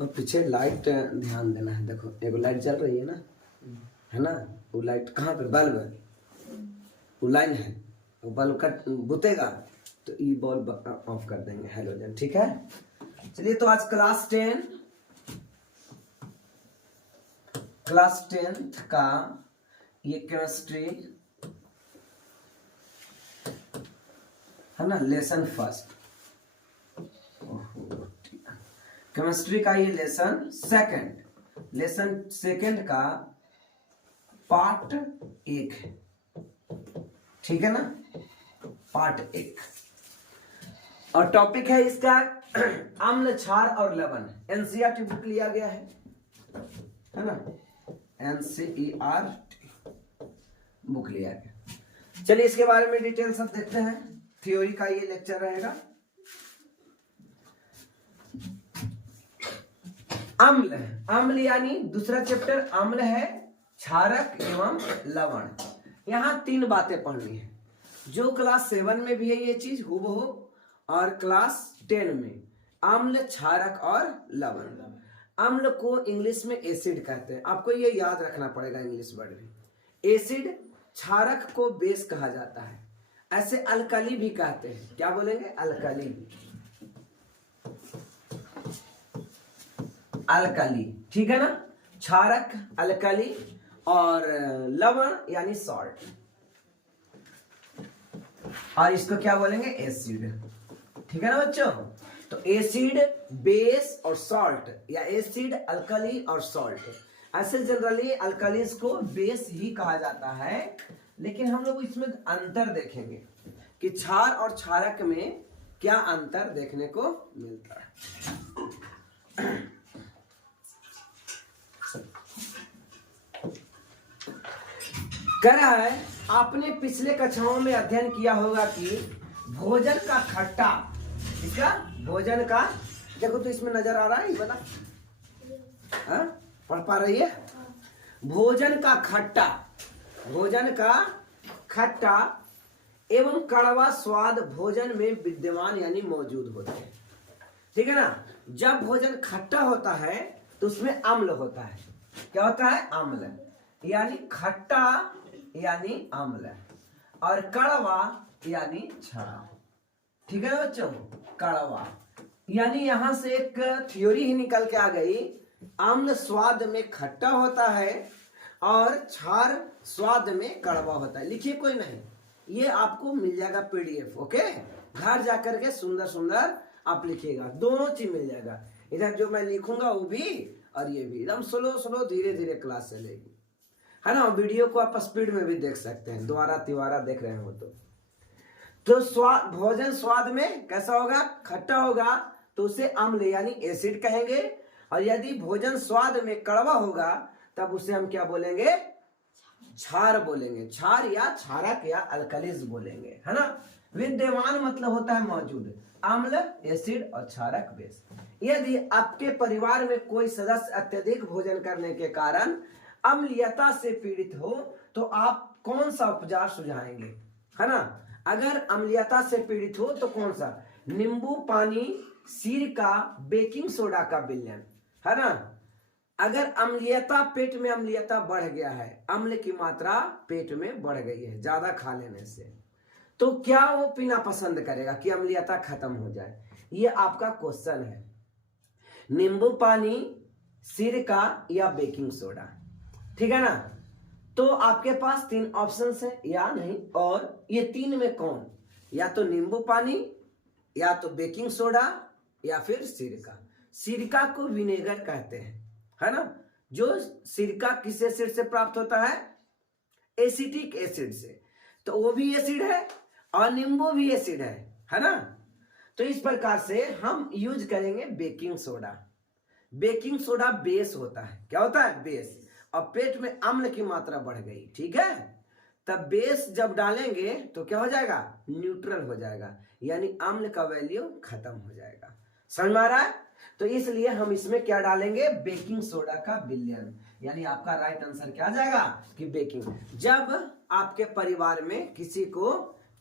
और पीछे लाइट ध्यान देना है। देखो एगो लाइट जल रही है ना, है ना, वो लाइट कहाँ पे, बल्ब है, वो लाइन है, वो बल्ब का बुतेगा तो ये बल्ब ऑफ कर देंगे हेलोजन। ठीक है, चलिए तो आज क्लास 10th का ये केमिस्ट्री है ना, लेसन फर्स्ट, केमिस्ट्री का ये लेसन सेकंड का पार्ट 1 है। ठीक है ना, पार्ट 1 और टॉपिक है इसका अम्ल, क्षार और लवण। एनसीईआरटी बुक लिया गया है ना, एनसीईआरटी बुक लिया गया। चलिए इसके बारे में डिटेल सब देखते हैं। थ्योरी का ये लेक्चर रहेगा। अम्ल यानी दूसरा चैप्टर अम्ल है, क्षारक एवं लवण। यहां 3 बातें पढ़नी है, जो क्लास 7 में भी है ये चीज हूबहू, और क्लास 10 में अम्ल, क्षारक और लवण। अम्ल को इंग्लिश में एसिड कहते हैं, आपको ये याद रखना पड़ेगा इंग्लिश वर्ड में। एसिड, क्षारक को बेस कहा जाता है। ऐसे अल्कली भी कहते हैं, क्या बोलेंगे, अल्कली। ठीक है ना, क्षारक अल्कली और लवण यानी सॉल्ट, और इसको क्या बोलेंगे, एसिड। ठीक है ना बच्चों, तो एसिड, बेस और सॉल्ट, या एसिड, अल्कली और सॉल्ट। ऐसे जनरली अल्कलीज को बेस ही कहा जाता है, लेकिन हम लोग इसमें अंतर देखेंगे कि क्षार और क्षारक में क्या अंतर देखने को मिलता है। कह रहा है, आपने पिछले कक्षाओं में अध्ययन किया होगा कि भोजन का खट्टा, इसका भोजन का, देखो तो इसमें नजर आ रहा है ये वाला, पढ़ पा रही है, भोजन का खट्टा एवं कड़वा स्वाद भोजन में विद्यमान यानी मौजूद होते हैं। ठीक है ना, जब भोजन खट्टा होता है तो उसमें अम्ल होता है। क्या होता है, अम्ल, यानी खट्टा यानी अम्ल, और कड़वा यानी क्षार। ठीक है ना बच्चों, कड़वा यानी यहां से एक थ्योरी ही निकल के आ गई, अम्ल स्वाद में खट्टा होता है और क्षार स्वाद में कड़वा होता है। लिखिए कोई नहीं, ये आपको मिल जाएगा पीडीएफ। ओके, घर जाकर के सुंदर सुंदर आप लिखिएगा, दोनों चीज मिल जाएगा। इधर जो मैं लिखूंगा वो भी और ये भी, एकदम स्लो धीरे धीरे क्लास चलेगी, है ना। वीडियो को आप स्पीड में भी देख सकते हैं, दोबारा तिबारा देख रहे हो तो स्वाद, भोजन स्वाद में कैसा होगा, खट्टा होगा तो उसे अम्ल यानी एसिड कहेंगे, और यदि भोजन स्वाद में कड़वा होगा तब उसे हम क्या बोलेंगे, क्षार बोलेंगे। क्षार या क्षारक या अल्कलीज बोलेंगे, है ना। विद्यमान मतलब होता है मौजूद, अम्ल, एसिड और क्षारक, बेस। यदि आपके परिवार में कोई सदस्य अत्यधिक भोजन करने के कारण अम्लीयता से पीड़ित हो तो आप कौन सा उपचार सुझाएंगे, है ना। अगर अम्लीयता से पीड़ित हो तो कौन सा, नींबू पानी, सिरका, बेकिंग सोडा का विलयन, है ना। अगर अम्लीयता, पेट में अम्लीयता बढ़ गया है, अम्ल की मात्रा पेट में बढ़ गई है ज्यादा खा लेने से, तो क्या वो पीना पसंद करेगा कि अम्लीयता खत्म हो जाए, ये आपका क्वेश्चन है। नींबू पानी, सिरका या बेकिंग सोडा। ठीक है ना, तो आपके पास 3 ऑप्शंस है, या नहीं और ये 3 में कौन, या तो नींबू पानी, या तो बेकिंग सोडा, या फिर सिरका। सिरका को विनेगर कहते हैं, है ना। जो सिरका किस एसिड से प्राप्त होता है, एसिटिक एसिड से, तो वो भी एसिड है और नींबू भी एसिड है ना। तो इस प्रकार से हम यूज करेंगे baking soda. Baking soda base होता है, क्या होता है, बेस, और पेट में अम्ल की मात्रा बढ़ गई, ठीक है, तब बेस जब डालेंगे तो क्या हो जाएगा, न्यूट्रल हो जाएगा, यानी अम्ल का वैल्यू खत्म हो जाएगा। समझ में आ रहा है, तो इसलिए हम इसमें क्या डालेंगे, बेकिंग सोडा का विलयन, यानी आपका राइट आंसर क्या आ जाएगा कि बेकिंग। जब आपके परिवार में किसी को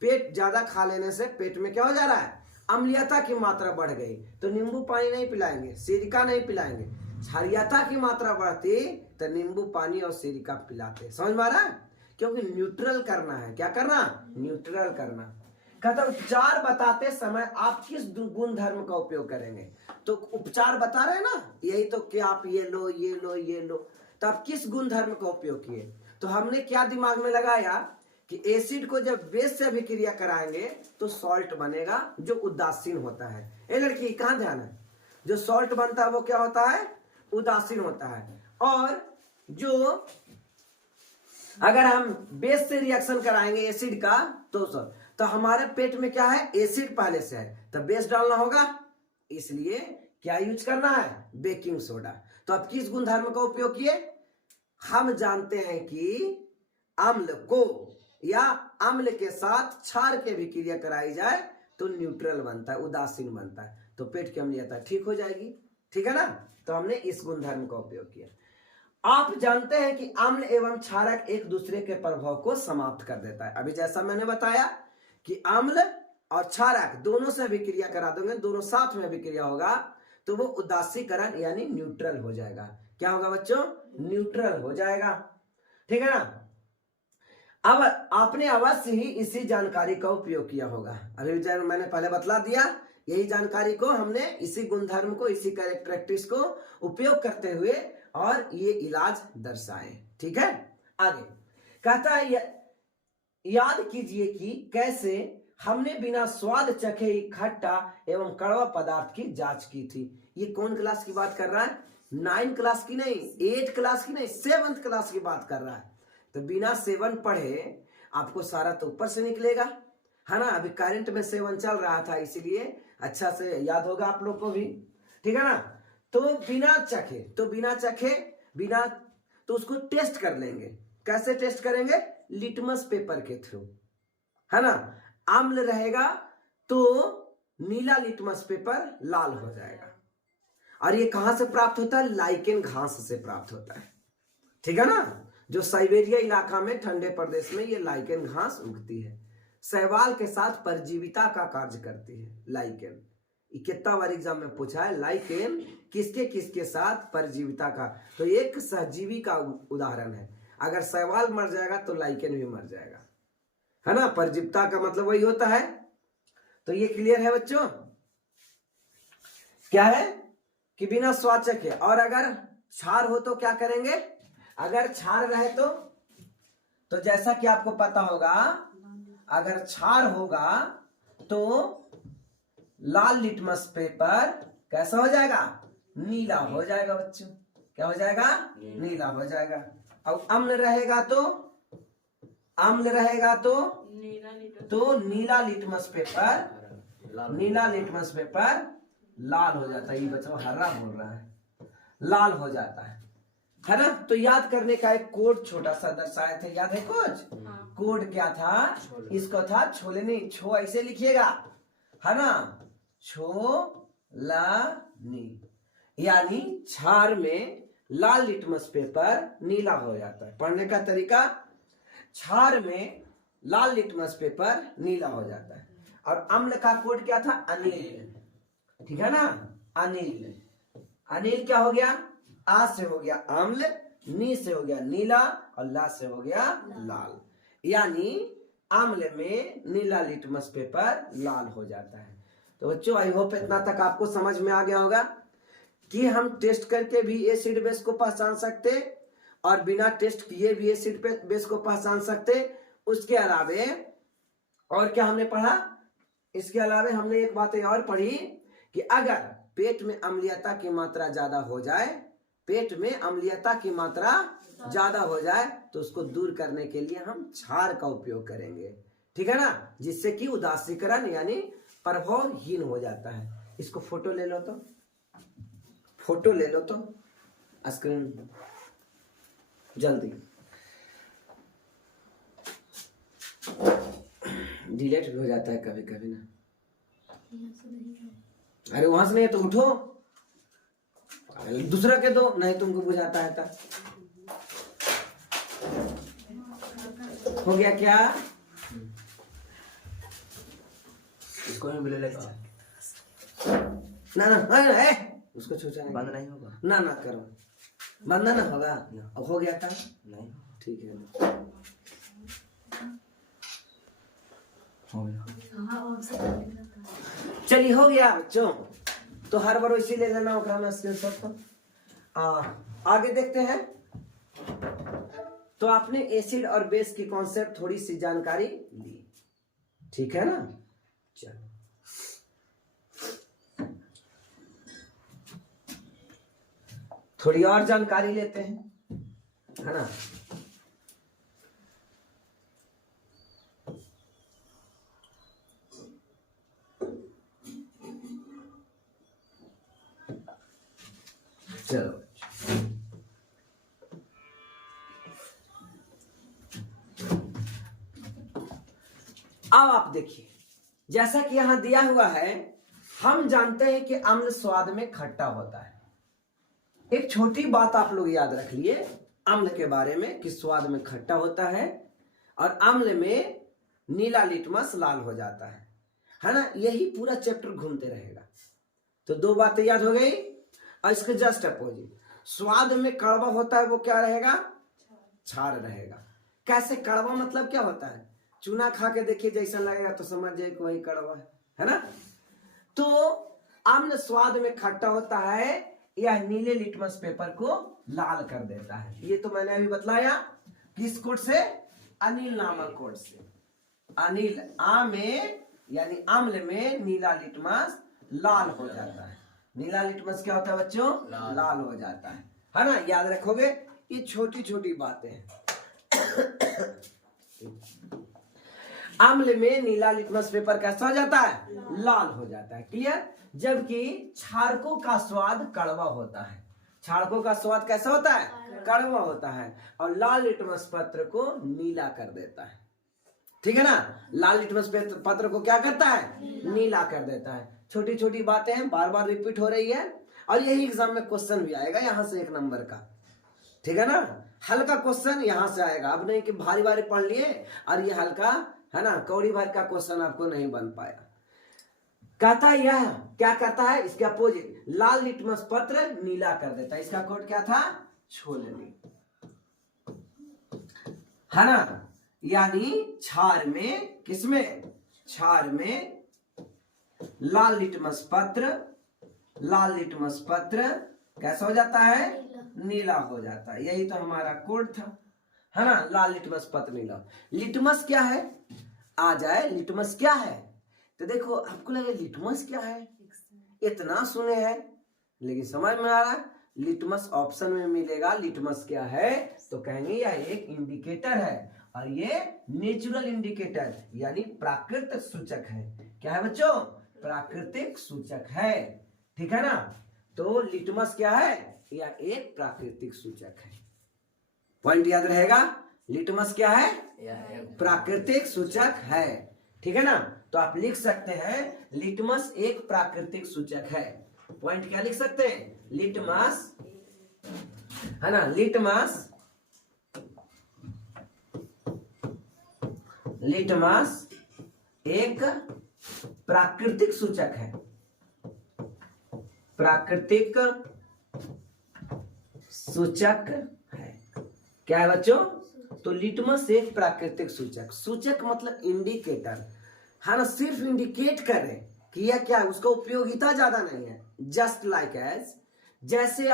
पेट ज्यादा खा लेने से पेट में क्या हो जा रहा है, अम्लीयता की मात्रा बढ़ गई तो नींबू पानी नहीं पिलाएंगे, सिरका नहीं पिलाएंगे। क्षारीयता की मात्रा बढ़ती तो नींबू पानी और सिरका पिलाते। समझ में आ रहा है? क्योंकि न्यूट्रल करना है। क्या करना? न्यूट्रल करना। कहता उपचार बताते समय आप किस गुण धर्म का उपयोग करेंगे? तो उपचार बता रहे हैं ना, यही तो कि आप ये लो ये लो ये लो, तो आप किस गुण धर्म का उपयोग किए? तो हमने क्या दिमाग में लगाया कि एसिड को जब बेस से अभिक्रिया कराएंगे तो सॉल्ट बनेगा जो उदासीन होता है। ए लड़की कहाँ ध्यान है? जो सॉल्ट बनता है वो क्या होता है? उदासीन होता है। और जो अगर हम बेस से रिएक्शन कराएंगे एसिड का तो हमारे पेट में क्या है? एसिड पहले से है, तो बेस डालना होगा, इसलिए क्या यूज करना है? Baking soda. तो अब किस गुणधर्म का उपयोग किए? हम जानते हैं कि अम्ल को या अम्ल के साथ क्षार की अभिक्रिया कराई जाए तो न्यूट्रल बनता है, उदासीन बनता है, तो पेट की अम्लीयता ठीक हो जाएगी। ठीक है ना? तो हमने इस गुणधर्म का उपयोग किया। आप जानते हैं कि अम्ल एवं क्षारक एक दूसरे के प्रभाव को समाप्त कर देता है। अभी जैसा मैंने बताया कि अम्ल और क्षारक दोनों से अभिक्रिया करा देंगे, दोनों साथ में अभिक्रिया होगा तो वो उदासीकरण यानी न्यूट्रल हो जाएगा। क्या होगा बच्चों? न्यूट्रल हो जाएगा। ठीक है ना? अब आपने अवश्य ही इसी जानकारी का उपयोग किया होगा। अभी मैंने पहले बतला दिया, यही जानकारी को हमने इसी गुणधर्म को, इसी कैरेक्टरिस्टिक्स को उपयोग करते हुए और ये इलाज दर्शाए। ठीक है? आगे कहता है याद कीजिए कि कैसे हमने बिना स्वाद चखे ही खट्टा एवं कड़वा पदार्थ की जांच की थी। ये कौन क्लास की बात कर रहा है? 9 क्लास की नहीं, 8 क्लास की नहीं, 7th क्लास की बात कर रहा है। तो बिना 7 पढ़े आपको सारा तो ऊपर से निकलेगा, है ना? अभी करंट में 7 चल रहा था, इसीलिए अच्छा से याद होगा आप लोग को भी। ठीक है ना? तो बिना चखे तो उसको टेस्ट कर लेंगे। कैसे टेस्ट करेंगे? लिटमस पेपर के थ्रू, है ना? अम्ल रहेगा तो नीला लिटमस पेपर लाल हो जाएगा। और ये कहां से प्राप्त होता है? लाइकेन घास से प्राप्त होता है। ठीक है ना? जो साइबेरिया इलाका में, ठंडे प्रदेश में ये लाइकेन घास उगती है, शैवाल के साथ परजीविता का कार्य करती है। लाइकेन कितना बार एग्जाम में पूछा है, लाइकेन किसके साथ परजीविता का? तो एक सहजीवी का उदाहरण है। अगर शैवाल मर जाएगा तो लाइकेन भी मर जाएगा, है ना? परजीविता का मतलब वही होता है। तो ये क्लियर है बच्चों? क्या है कि बिना स्वाद चखे। और अगर क्षार हो तो क्या करेंगे? अगर क्षार रहे तो जैसा कि आपको पता होगा, अगर क्षार होगा तो लाल लिटमस पेपर कैसा हो जाएगा? नीला हो जाएगा बच्चों। क्या हो जाएगा? नीला हो जाएगा। अब अम्ल रहेगा तो नीला लिटमस पेपर लाल हो जाता है। ये बच्चा हरा बोल रहा है, लाल हो जाता है ना? तो याद करने का एक कोड छोटा सा दर्शाए थे, याद है कुछ? कोड क्या था? इसको था छोले नहीं, छो ऐसे लिखिएगा, है ना? छोलानी, यानी क्षार में लाल लिटमस पेपर नीला हो जाता है। पढ़ने का तरीका, क्षार में लाल लिटमस पेपर नीला हो जाता है। और अम्ल का कोड क्या था? अनिल। ठीक है ना? अनिल क्या हो गया? आ से हो गया अम्ल, नी से हो गया नीला और ला से हो गया लाल। यानी अम्ल में नीला लिटमस पेपर लाल हो जाता है। तो बच्चों आई होप इतना तक आपको समझ में आ गया होगा कि हम टेस्ट करके भी एसिड बेस को पहचान सकते और बिना टेस्ट किए भी एसिड बेस को पहचान सकते। उसके अलावे और क्या हमने पढ़ा? इसके अलावे हमने एक बात और पढ़ी कि अगर पेट में अम्लीयता की मात्रा ज्यादा हो जाए, तो उसको दूर करने के लिए हम क्षार का उपयोग करेंगे। ठीक है ना? जिससे कि उदासीकरण यानी प्रभावहीन हो जाता है। इसको फोटो ले लो तो स्क्रीन जल्दी डिलीट भी हो जाता है कभी कभी ना। अरे वहां से नहीं तो उठो, दूसरा के दो, नहीं तुमको बुझाता है तब। हो गया क्या? इसको भी ले लेते हैं। ना ना ना, उसको छूचा नहीं, बंद नहीं होगा ना ना करो, बंद ना होगा। अब हो गया था, नहीं ठीक है, हो गया चलिए हो गया बच्चों। तो हर बार इसी ले लेना होगा मैं स्क्रीनशॉट को। आगे देखते हैं। तो आपने एसिड और बेस की कॉन्सेप्ट थोड़ी सी जानकारी ली, ठीक है ना। चलो थोड़ी और जानकारी लेते हैं, है ना। चलो अब आप देखिए, जैसा कि यहां दिया हुआ है, हम जानते हैं कि अम्ल स्वाद में खट्टा होता है। एक छोटी बात आप लोग याद रख लिए अम्ल के बारे में कि स्वाद में खट्टा होता है और अम्ल में नीला लिटमस लाल हो जाता है ना। यही पूरा चैप्टर घूमते रहेगा। तो दो बातें याद हो गई। और इसके जस्ट अपोजिट, स्वाद में कड़वा होता है, वो क्या रहेगा? क्षार रहेगा। कैसे कड़वा मतलब क्या होता है? चूना खा के देखिए, जैसा लगेगा तो समझ जाए कि वही कड़वा है ना। तो अम्ल स्वाद में खट्टा होता है, यह नीले लिटमस पेपर को लाल कर देता है। ये तो मैंने अभी बतलाया किस कोड से? अनिल नामक कोड से। अनिल में यानी अम्ल में नीला लिटमस लाल हो जाता है। नीला लिटमस क्या होता है बच्चों? लाल हो जाता है ना। याद रखोगे, ये छोटी छोटी बातें हैं। अम्ल में नीला लिटमस पेपर कैसा हो जाता है? लाल हो जाता है। क्लियर? जबकि क्षारकों का स्वाद कड़वा होता है। क्षारकों का स्वाद कैसा होता है? कड़वा होता है। और लाल लिटमस पत्र को नीला कर देता है। ठीक है ना। लाल लिटमस पत्र को क्या करता है? नीला कर देता है। छोटी छोटी बातें हैं, बार बार रिपीट हो रही है। और यही एग्जाम में क्वेश्चन भी आएगा यहां से 1 नंबर का। ठीक है ना। हल्का क्वेश्चन यहां से आएगा। अब नहीं कि भारी भारी पढ़ लिए और ये हल्का है ना, कौड़ी भारी का क्वेश्चन आपको नहीं बन पाया। कहता है यह क्या करता है? इसके अपोजिट, लाल लिटमस पत्र नीला कर देता है। इसका कोड क्या था? छोलनी, है ना। यानी क्षार में, किसमें? क्षार में लाल लिटमस पत्र कैसा हो जाता है? नीला हो जाता है। यही तो हमारा कोड था, है ना। लाल लिटमस पत्र नीला। लिटमस क्या है? आ जाए लिटमस क्या है? तो देखो, आपको लगे लिटमस क्या है, इतना सुने हैं लेकिन समझ में आ रहा है? लिटमस ऑप्शन में मिलेगा। लिटमस क्या है तो कहेंगे यह एक इंडिकेटर है, और ये नेचुरल इंडिकेटर यानी प्राकृतिक सूचक है। क्या है बच्चों? प्राकृतिक सूचक है। ठीक है ना। तो लिटमस क्या है? यह एक प्राकृतिक सूचक है। पॉइंट याद रहेगा। लिटमस क्या है? प्राकृतिक सूचक है। ठीक है ना। तो आप लिख सकते हैं लिटमस एक प्राकृतिक सूचक है। पॉइंट क्या लिख सकते हैं? लिटमस, है ना। लिटमस एक प्राकृतिक सूचक है। प्राकृतिक सूचक है। क्या है बच्चों? तो लिटमस एक प्राकृतिक सूचक मतलब इंडिकेटर, है ना। सिर्फ इंडिकेट करे कि यह क्या है, उसका उपयोगिता ज्यादा नहीं है। जस्ट लाइक एज, जैसे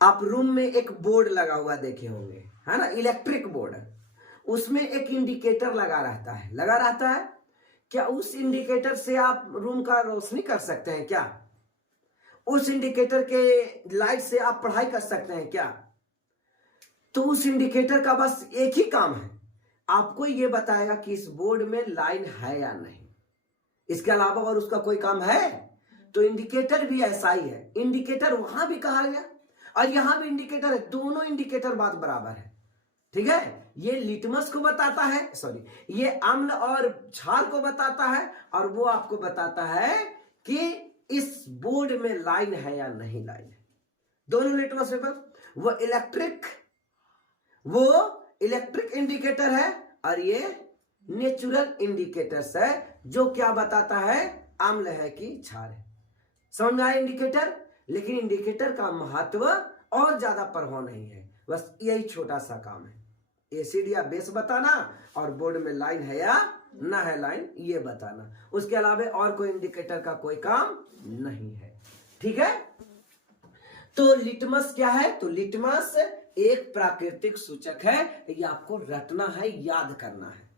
आप रूम में एक बोर्ड लगा हुआ देखे होंगे, है ना, इलेक्ट्रिक बोर्ड। उसमें एक इंडिकेटर लगा रहता है। क्या उस इंडिकेटर से आप रूम का रोशनी कर सकते हैं क्या? उस इंडिकेटर के लाइट से आप पढ़ाई कर सकते हैं क्या? तो उस इंडिकेटर का बस एक ही काम है, आपको ये बताएगा कि इस बोर्ड में लाइन है या नहीं। इसके अलावा और उसका कोई काम है? तो इंडिकेटर भी ऐसा ही है। इंडिकेटर वहां भी कहा गया और यहां भी इंडिकेटर है। दोनों इंडिकेटर बात बराबर है। ठीक है। ये लिटमस को बताता है, सॉरी, ये अम्ल और क्षार को बताता है, और वो आपको बताता है कि इस बोर्ड में लाइन है या नहीं लाइन है। दोनों लिटमस पेपर, वो इलेक्ट्रिक इंडिकेटर है और ये नेचुरल इंडिकेटर्स है, जो क्या बताता है? अम्ल है कि क्षार है। समझ में आया इंडिकेटर? लेकिन इंडिकेटर का महत्व और ज्यादा प्रभाव नहीं है, बस यही छोटा सा काम है, एसिड या बेस बताना और बोर्ड में लाइन है या ना है लाइन ये बताना, उसके अलावा और कोई इंडिकेटर का कोई काम नहीं है। ठीक है, तो लिटमस क्या है? तो लिटमस एक प्राकृतिक सूचक है, ये आपको रटना है, याद करना है।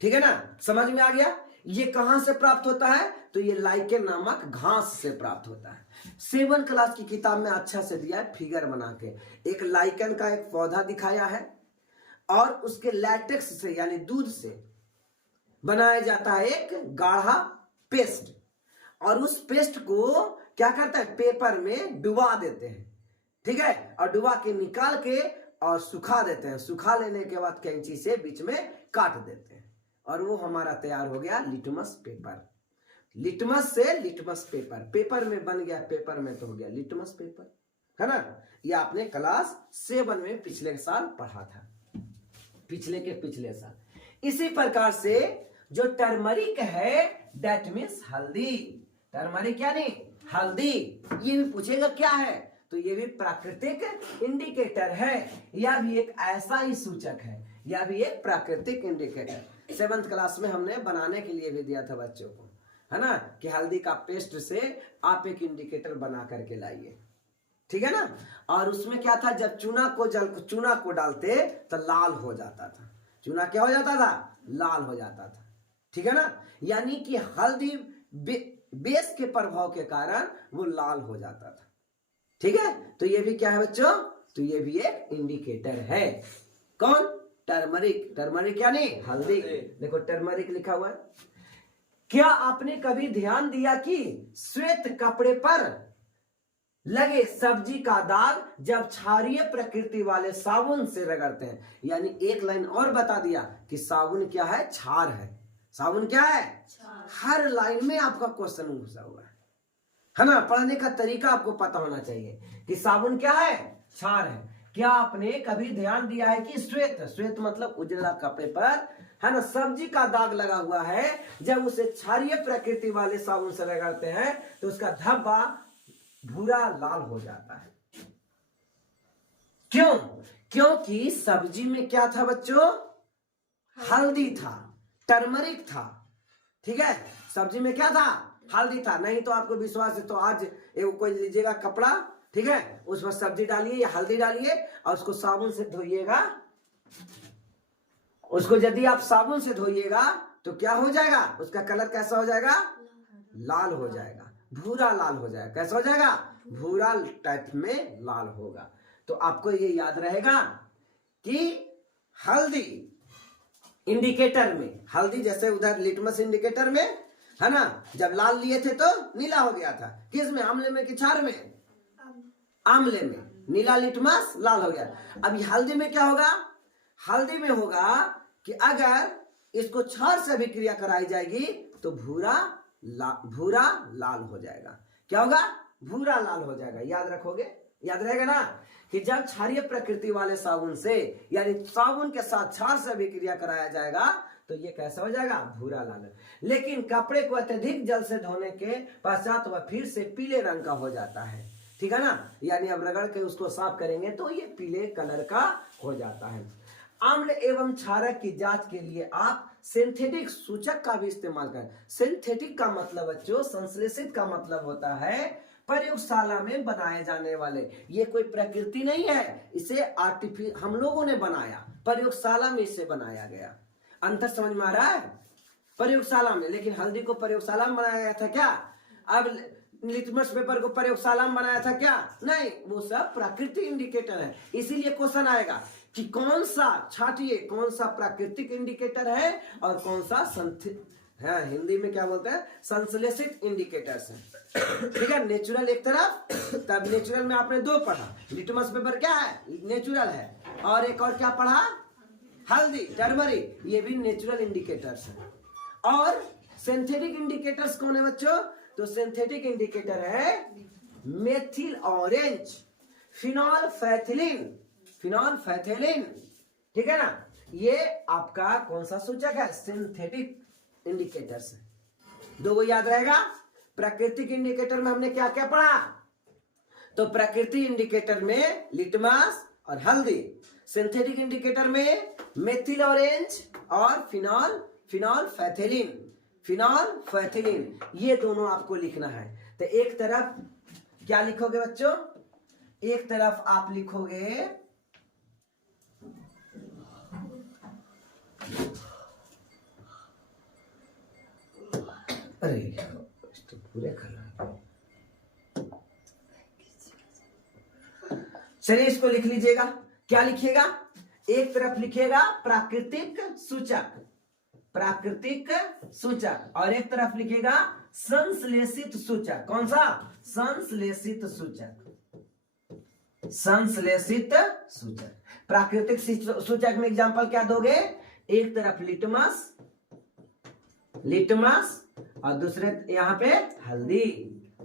ठीक है ना, समझ में आ गया? ये कहां से प्राप्त होता है? तो ये लाइकेन नामक घास से प्राप्त होता है। 7 क्लास की किताब में अच्छा से दिया है फिगर बना के, एक लाइकेन का एक पौधा दिखाया है और उसके लैटेक्स से यानी दूध से बनाया जाता है एक गाढ़ा पेस्ट, और उस पेस्ट को क्या करता है? पेपर में डुबा देते हैं। ठीक है, और डुबा के निकाल के और सुखा देते हैं। सुखा लेने के बाद कैंची से बीच में काट देते हैं और वो हमारा तैयार हो गया लिटमस पेपर। लिटमस से लिटमस पेपर, पेपर में बन गया, पेपर में तो हो गया लिटमस पेपर, है ना? ये आपने क्लास 7 में पिछले साल पढ़ा था, पिछले के पिछले साल। इसी प्रकार से जो टर्मरिक है दैट मीन्स हल्दी, टर्मरिक यानी हल्दी, ये भी पूछेगा क्या है? तो ये भी प्राकृतिक इंडिकेटर है, यह भी एक ऐसा ही सूचक है, यह भी एक प्राकृतिक इंडिकेटर। 7th क्लास में हमने बनाने के लिए भी दिया था बच्चों को, है ना, कि हल्दी का पेस्ट से आप एक इंडिकेटर बना करके लाइए। ठीक है ना, और उसमें क्या था? जब चूना को डालते तो लाल हो जाता था, चूना क्या हो जाता था? लाल हो जाता था। ठीक है ना, यानी कि हल्दी बेस के प्रभाव के कारण वो लाल हो जाता था। ठीक है, तो ये भी क्या है बच्चों? तो ये भी एक इंडिकेटर है। कौन? टर्मरिक, टर्मरिक यानी हल्दी। देखो टर्मरिक लिखा हुआ है। क्या आपने कभी ध्यान दिया कि श्वेत कपड़े पर लगे सब्जी का दाग जब क्षारीय प्रकृति वाले साबुन से रगड़ते हैं, यानी एक लाइन और बता दिया कि साबुन क्या है? क्षार है। साबुन क्या है? हर लाइन में आपका क्वेश्चन घुसा हुआ है ना? पढ़ने का तरीका आपको पता होना चाहिए कि साबुन क्या है? क्षार है। क्या आपने कभी ध्यान दिया है कि श्वेत, श्वेत मतलब उजला कपड़े पर, है ना, सब्जी का दाग लगा हुआ है, जब उसे क्षारीय प्रकृति वाले साबुन से रगड़ते हैं तो उसका धब्बा भूरा लाल हो जाता है। क्यों? क्योंकि सब्जी में क्या था बच्चों? हल्दी था, टर्मरिक था। ठीक है, सब्जी में क्या था? हल्दी था। नहीं तो आपको विश्वास है तो आज एक कोई लीजिएगा कपड़ा, ठीक है, उसमें सब्जी डालिए या हल्दी डालिए और उसको साबुन से धोइएगा। उसको यदि आप साबुन से धोइएगा तो क्या हो जाएगा? उसका कलर कैसा हो जाएगा? लाल हो जाएगा, भूरा लाल हो जाएगा। कैसा हो जाएगा? भूरा टाइप में लाल होगा। तो आपको ये याद रहेगा कि हल्दी इंडिकेटर में, हल्दी जैसे उधर लिटमस इंडिकेटर में, है ना, जब लाल लिए थे तो नीला हो गया था। किस में? आमले में कि क्षार में? आमले में। नीला लिटमस लाल हो गया। अब हल्दी में क्या होगा? हल्दी में होगा कि अगर इसको क्षार से भी क्रिया कराई जाएगी तो भूरा लाल हो जाएगा। क्या होगा? भूरा लाल हो जाएगा। याद रखोगे? याद रहेगा ना कि जब क्षारीय प्रकृति वाले साबुन से यानी साबुन के साथ क्षार से भी क्रिया कराया जाएगा तो ये कैसा हो जाएगा? भूरा लाल। लेकिन कपड़े को अत्यधिक जल से धोने के पश्चात वह फिर से पीले रंग का हो जाता है। ठीक है ना, यानी अब रगड़ के उसको साफ करेंगे तो ये पीले कलर का हो जाता है। अम्ल एवं क्षारक की जांच के लिए आप सिंथेटिक सूचक का भी इस्तेमाल करें। सिंथेटिक का मतलब बच्चों, संश्लेषित का मतलब होता है प्रयोगशाला में बनाए जाने वाले। ये कोई प्रकृति नहीं है, इसे हम लोगों ने बनाया, प्रयोगशाला में इसे बनाया गया। अंतर समझ में आ रहा है? प्रयोगशाला में। लेकिन हल्दी को प्रयोगशाला में बनाया गया था क्या? अब लिटमस पेपर को प्रयोगशाला में बनाया था क्या? नहीं, वो सब प्राकृतिक इंडिकेटर है। इसीलिए क्वेश्चन आएगा कि कौन सा, छाटिए कौन सा प्राकृतिक इंडिकेटर है और कौन सा है, हिंदी में क्या बोलते हैं? संश्लेषित इंडिकेटर्स है। ठीक है, नेचुरल एक तरफ, तब नेचुरल में आपने 2 पढ़ा। लिटमस पेपर क्या है? नेचुरल है। और एक और क्या पढ़ा? हल्दी, टर्मरिक, ये भी नेचुरल इंडिकेटर्स है। और सिंथेटिक इंडिकेटर्स कौन है बच्चों? तो सिंथेटिक इंडिकेटर है मेथिल ऑरेंज, फिनॉल फैथिलीन, फिनॉल फैथिलीन। ठीक है ना, ये आपका कौन सा सूचक है? सिंथेटिक इंडिकेटर्स है। 2 याद रहेगा? प्राकृतिक इंडिकेटर में हमने क्या क्या पढ़ा? तो प्राकृतिक इंडिकेटर में लिटमस और हल्दी, सिंथेटिक इंडिकेटर में मेथिल ऑरेंज और फिनॉल फैथिलीन, ये दोनों आपको लिखना है। तो एक तरफ क्या लिखोगे बच्चों? एक तरफ आप लिखोगे अरे तो पूरे कर, चलिए इसको लिख लीजिएगा। क्या लिखिएगा? एक तरफ लिखिएगा प्राकृतिक सूचक और एक तरफ लिखिएगा संश्लेषित सूचक। कौन सा? संश्लेषित सूचक। प्राकृतिक सूचक में एग्जांपल क्या दोगे? एक तरफ लिटमस और दूसरे यहाँ पे हल्दी।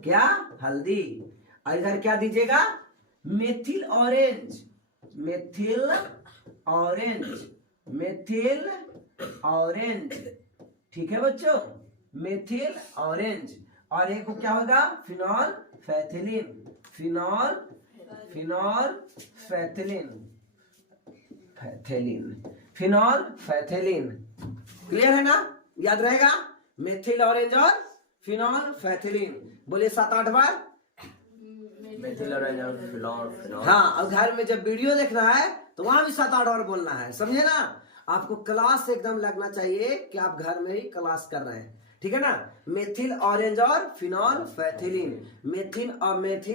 क्या? हल्दी। और इधर क्या दीजिएगा? Methyl orange. ठीक है बच्चों, मेथिल ऑरेंज। और एक को क्या होगा? फिनॉल फैथिलीन। क्लियर है ना? याद रहेगा? मेथिल ऑरेंज और फिनॉल फैथिलीन। बोले 7-8 बार। मेथिल ऑरेंज और फिनॉल। हाँ, और घर में जब वीडियो देखना है तो वहां भी 7-8 बार बोलना है, समझे ना? आपको क्लास एकदम लगना चाहिए कि आप घर में ही क्लास कर रहे हैं। ठीक है ना? मेथिल ऑरेंज और फिनॉल फैथिलीन, मेथिल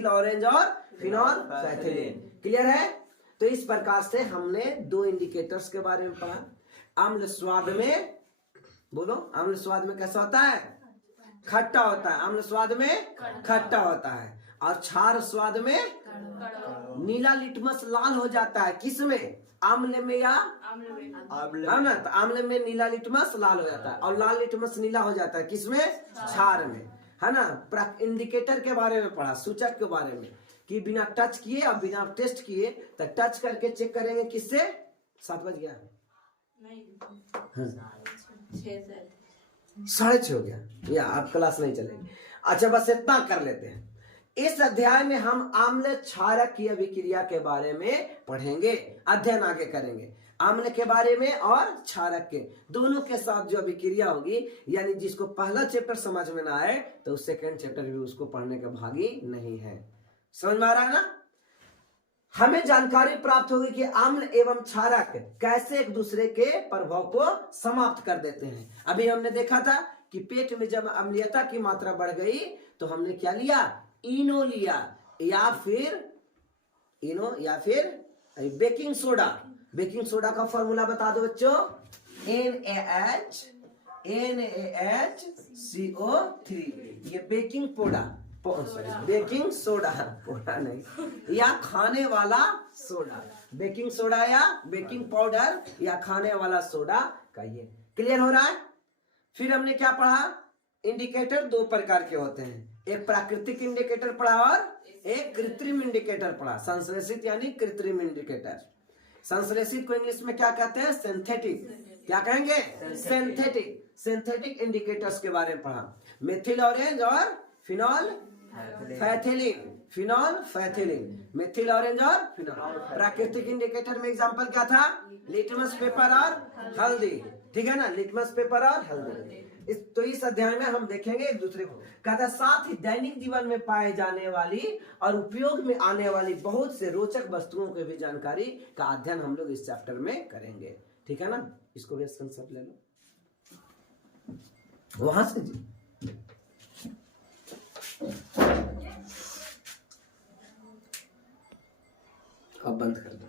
ऑरेंज और फिनॉल फैथिलीन। क्लियर है? तो इस प्रकार से हमने 2 इंडिकेटर्स के बारे में पढ़ा। अम्ल स्वाद में, बोलो, अम्ल स्वाद में कैसा होता है? खट्टा होता है। अम्ल स्वाद में खट्टा होता है। और क्षार स्वाद में नीला लिटमस लाल हो जाता है। किस में? आम्ल में या है ना? तो आम्ल में नीला लिटमस लाल हो जाता है और लाल लिटमस नीला हो जाता है। किसमें? क्षार में, है ना? इंडिकेटर के बारे में पढ़ा, सूचक के बारे में, कि बिना टच किए और बिना टेस्ट किए, तो टच करके चेक करेंगे किससे? 7 बज गया, 6:30 हो गया, या आप क्लास नहीं चलेगी। अच्छा, बस इतना कर लेते हैं। इस अध्याय में हम आम्ल क्षारक की अभिक्रिया के बारे में पढ़ेंगे, अध्ययन आगे करेंगे। आम्ल के बारे में और क्षारक के दोनों के साथ जो अभिक्रिया होगी, यानी जिसको पहला चैप्टर समझ में ना आए तो सेकंड चैप्टर भी उसको पढ़ने का भागी नहीं है। समझ में आ रहा है ना? हमें जानकारी प्राप्त होगी कि आम्ल एवं क्षारक कैसे एक दूसरे के प्रभाव को समाप्त कर देते हैं। अभी हमने देखा था कि पेट में जब अम्लीयता की मात्रा बढ़ गई तो हमने क्या लिया? इनो लिया, या फिर बेकिंग सोडा। बेकिंग सोडा का फॉर्मूला बता दो बच्चों। NaHCO3। ये बेकिंग सोडा नहीं, या खाने वाला सोडा। बेकिंग सोडा या बेकिंग पाउडर या खाने वाला सोडा कहिए। क्लियर हो रहा है? फिर हमने क्या पढ़ा? इंडिकेटर 2 प्रकार के होते हैं। एक प्राकृतिक इंडिकेटर पढ़ा और एक कृत्रिम इंडिकेटर पढ़ा। संश्लेषित यानी कृत्रिम इंडिकेटर। संश्लेषित को इंग्लिश में क्या कहते हैं? सिंथेटिक। क्या कहेंगे? सिंथेटिक इंडिकेटर्स के बारे में पढ़ा। मेथिल ऑरेंज और फिनॉल फैथिलीन। मेथिल ऑरेंज और फिनॉल। प्राकृतिक इंडिकेटर में एग्जांपल क्या था? लिटमस पेपर और हल्दी। ठीक है ना? लिटमस पेपर और हल्दी। तो इस अध्याय में हम देखेंगे एक दूसरे को। कहता साथ ही दैनिक जीवन में पाए जाने वाली और उपयोग में आने वाली बहुत से रोचक वस्तुओं की भी जानकारी का अध्ययन हम लोग इस चैप्टर में करेंगे। ठीक है ना? इसको भी स्क्रीनशॉट ले लो वहां से जी। अब बंद कर दो।